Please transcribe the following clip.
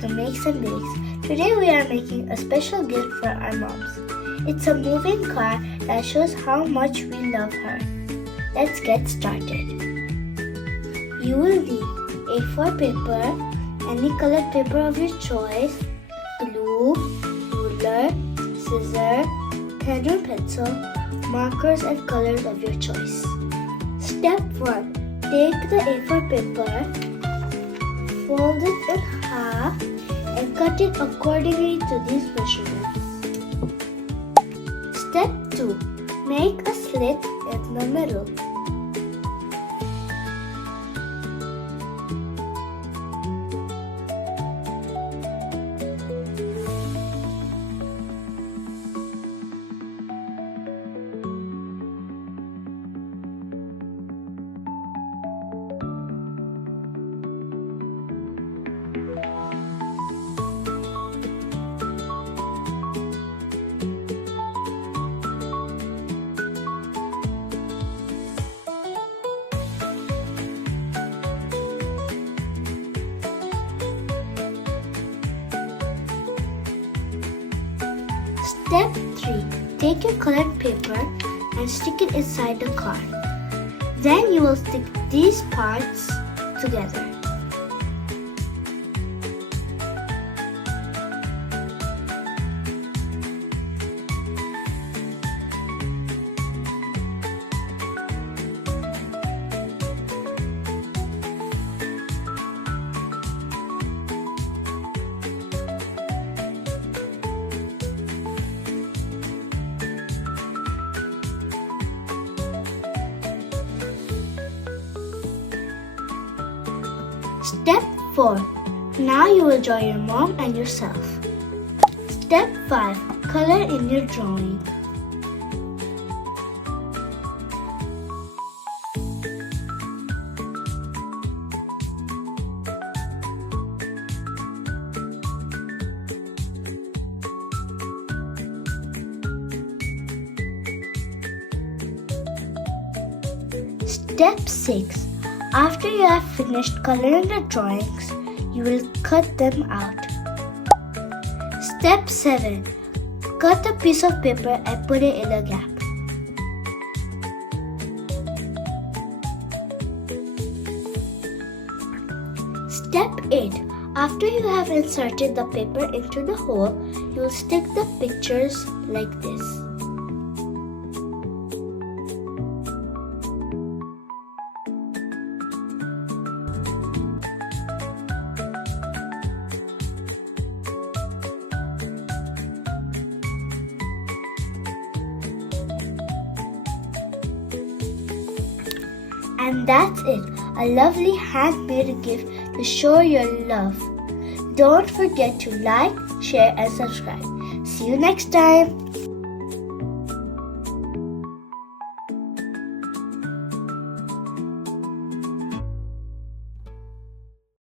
back to Makes and Bakes. Today we are making a special gift for our moms. It's a moving car that shows how much we love her. Let's get started. You will need A4 paper, any colored paper of your choice, glue, ruler, scissors, pen or pencil, markers and colors of your choice. Step 1. Take the A4 paper, fold it in half and cut it accordingly to these measurements. Step 2. Make a slit in the middle. Step 3. Take your colored paper and stick it inside the car. Then you will stick these parts together. Step 4. Now you will draw your mom and yourself. Step 5. Color in your drawing. Step 6. After you have finished coloring the drawings, you will cut them out. Step 7. Cut a piece of paper and put it in a gap. Step 8. After you have inserted the paper into the hole, you will stick the pictures like this. And that's it, a lovely handmade gift to show your love. Don't forget to like, share and subscribe. See you next time.